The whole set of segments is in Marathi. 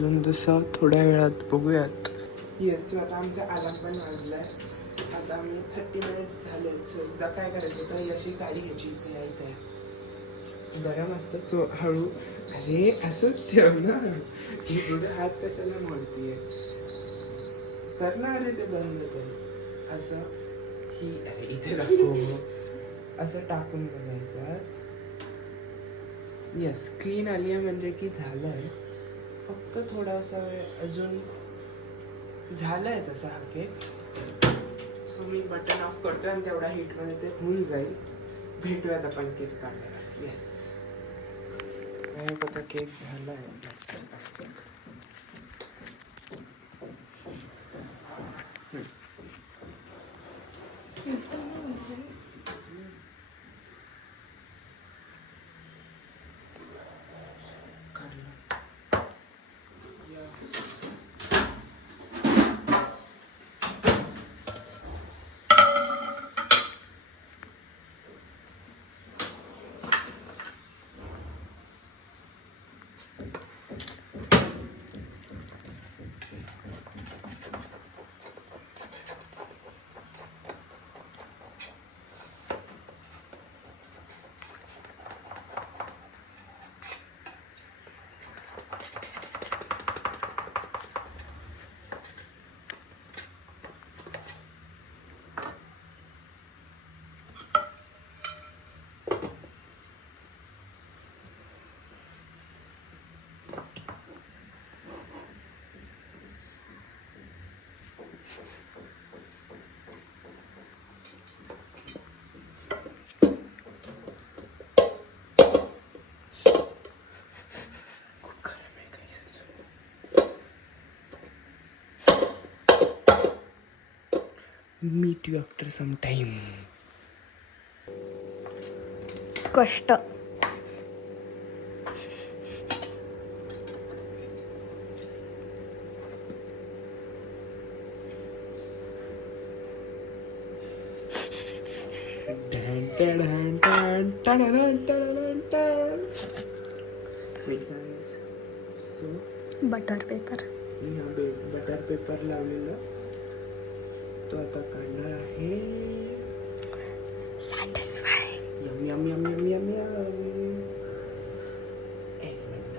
अजून जसं थोड्या वेळात बघूयात. येस, आता आमचा अलार्म पण वाजलाय. आता आम्ही 30 मिनिट्स झाले. सो एकदा काय करायचं तर अशी गाडी घ्यायची इथे इथे गरम असतं. सो हळू, अरे असंच ठेव ना, एवढे हात कशाला मोडतीये, कर ना. अरे ते बंद कर असं. ही अरे इथे दाखव, असं टाकून बघायचं. येस, क्लीन आली आहे म्हणजे की झालं आहे. फक्त थोडासा वेळ अजून झालं आहे तसा हा cake. So me button of करतो आणि तेवढा हीटमध्ये ते होऊन जाईल. भेटूयात आपण केक काढायला. येस, आता केक झाला आहे. Meet you after some time. कष्ट. Butter paper. मी हा बटर पेपर लावलेला तो आता काढणार आहे. Satisfy. Yum yum yum yum yum yum. एक मिनिट,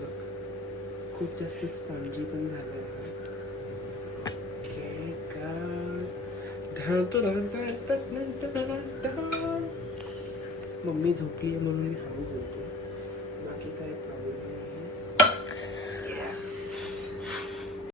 बघ खूप जास्त स्पॉन्जी पण झालं आहे. मम्मी झोपली आहे म्हणून मी हळू बोलतो, बाकी काय प्रॉब्लेम